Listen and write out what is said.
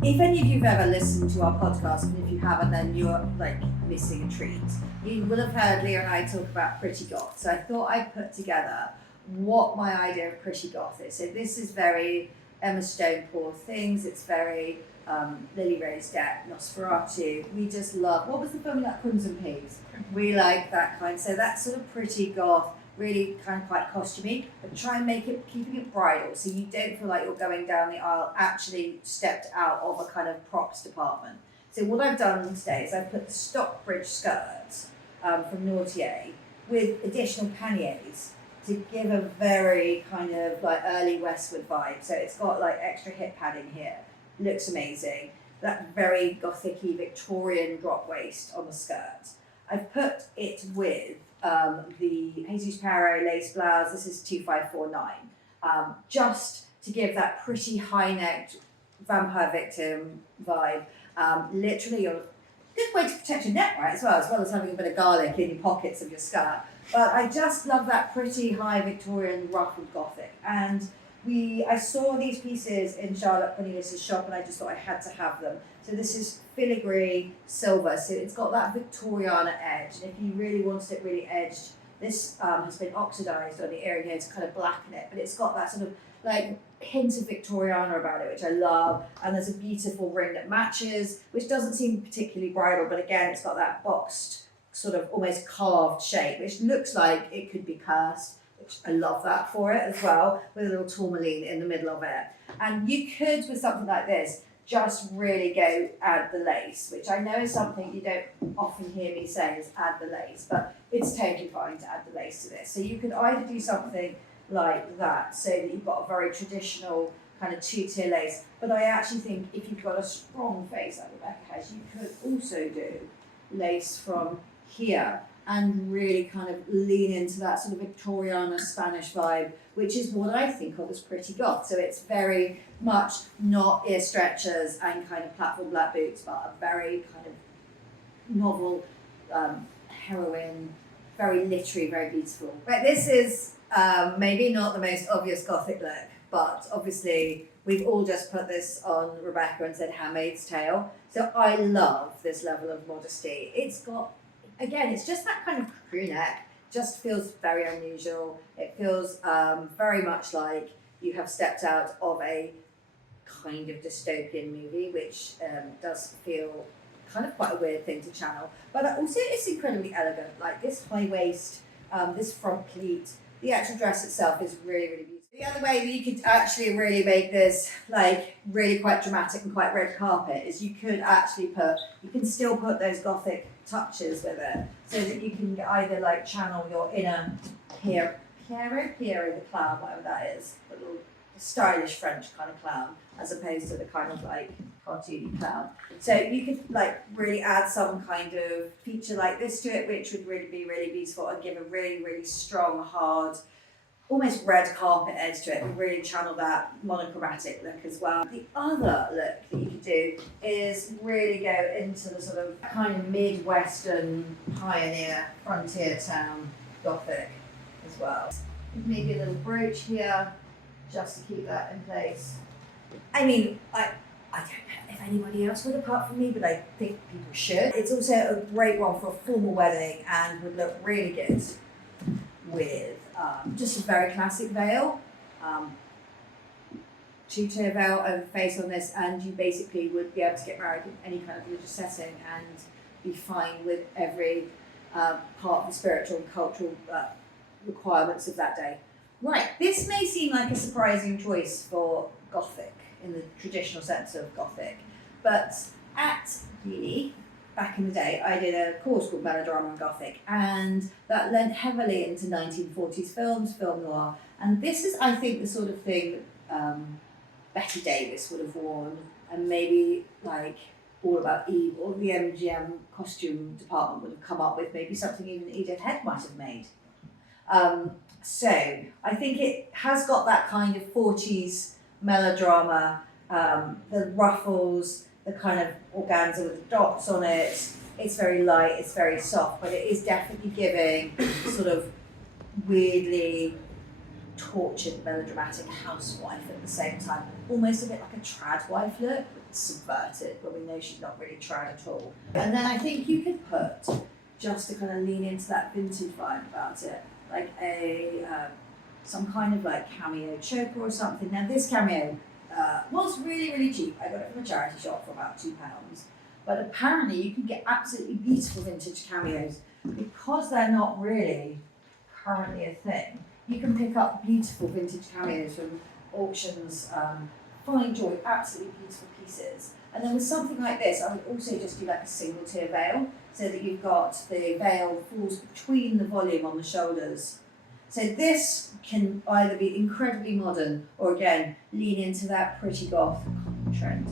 If any of you've ever listened to our podcast, and if you haven't, then you're like missing a treat. You will have heard Leah and I talk about pretty goth. So I thought I'd put together what my idea of pretty goth is. So this is very Emma Stone, Poor Things. It's very Lily Rose Depp, Nosferatu. We just love, what was the film like, Crimson Peaks? We like that kind. So that's sort of pretty goth, really kind of quite costumey, but try and make it, keeping it bridal, so you don't feel like you're going down the aisle, actually stepped out of a kind of props department. So what I've done today is I've put the Stockbridge skirt from Nortier with additional panniers to give a very kind of like early Westward vibe. So it's got like extra hip padding here, looks amazing. That very gothic-y Victorian drop waist on the skirt. I've put it with the Jesus Peiro lace blouse. This is 2549, just to give that pretty high-necked vampire victim vibe. Literally, a good way to protect your neck, right, as well as having a bit of garlic in your pockets of your skirt. But I just love that pretty high Victorian ruffled gothic. And I saw these pieces in Charlotte Cornelius's shop, and I just thought I had to have them. So this is filigree silver, so it's got that Victoriana edge. And if you really wanted it really edged, this has been oxidized on the area here to kind of blacken it, but it's got that sort of like hint of Victoriana about it, which I love. And there's a beautiful ring that matches, which doesn't seem particularly bridal, but again, it's got that boxed, sort of almost carved shape, which looks like it could be cursed. I love that for it as well, with a little tourmaline in the middle of it. And you could, with something like this, just really go add the lace, which I know is something you don't often hear me say is add the lace, but it's totally fine to add the lace to this. So you could either do something like that, so that you've got a very traditional kind of two-tier lace, but I actually think if you've got a strong face like Rebecca has, you could also do lace from here and really kind of lean into that sort of Victoriana Spanish vibe, which is what I think of as pretty goth. So it's very much not ear stretchers and kind of platform black boots, but a very kind of novel heroine, very literary, very beautiful. But this is maybe not the most obvious gothic look, but obviously we've all just put this on Rebecca and said Handmaid's Tale. So I love this level of modesty. It's got, again, it's just that kind of crew neck, just feels very unusual. It feels very much like you have stepped out of a kind of dystopian movie, which does feel kind of quite a weird thing to channel. But also it's incredibly elegant, like this high waist, this front pleat, the actual dress itself is really, really beautiful. The other way that you could actually really make this like really quite dramatic and quite red carpet is you could actually you can still put those gothic touches with it, so that you can either like channel your inner Piero the clown, whatever that is, the little stylish French kind of clown, as opposed to the kind of like cartoony clown. So you could like really add some kind of feature like this to it, which would really be really beautiful and give a really, really strong, hard, almost red carpet edge to it, and really channel that monochromatic look as well. The other look that you could do is really go into the sort of kind of mid-western pioneer frontier town gothic as well. Maybe a little brooch here, just to keep that in place. I mean, I don't know if anybody else would apart from me, but I think people should. It's also a great one for a formal wedding and would look really good with just a very classic veil, two-tier veil over the face on this, and you basically would be able to get married in any kind of religious setting and be fine with every part of the spiritual and cultural requirements of that day. Right, this may seem like a surprising choice for Gothic, in the traditional sense of Gothic, but at uni, back in the day, I did a course called Melodrama and Gothic, and that lent heavily into 1940s films, film noir, and this is, I think, the sort of thing Betty Davis would have worn, and maybe like All About Eve or the MGM costume department would have come up with, maybe something even Edith Head might have made. So I think it has got that kind of 40s melodrama, the ruffles, the kind of organza with the dots on it. It's very light, it's very soft, but it is definitely giving sort of weirdly tortured, melodramatic housewife at the same time. Almost a bit like a trad wife look, but subverted, but we know she's not really trad at all. And then I think you could put, just to kind of lean into that vintage vibe about it, like some kind of like cameo choker or something. Now this cameo was really, really cheap. I got it from a charity shop for about £2. But apparently you can get absolutely beautiful vintage cameos because they're not really currently a thing. You can pick up beautiful vintage cameos from auctions, find joy, absolutely beautiful pieces. And then with something like this, I would also just do like a single tier veil, so that you've got the veil falls between the volume on the shoulders. So this can either be incredibly modern or again, lean into that pretty goth trend.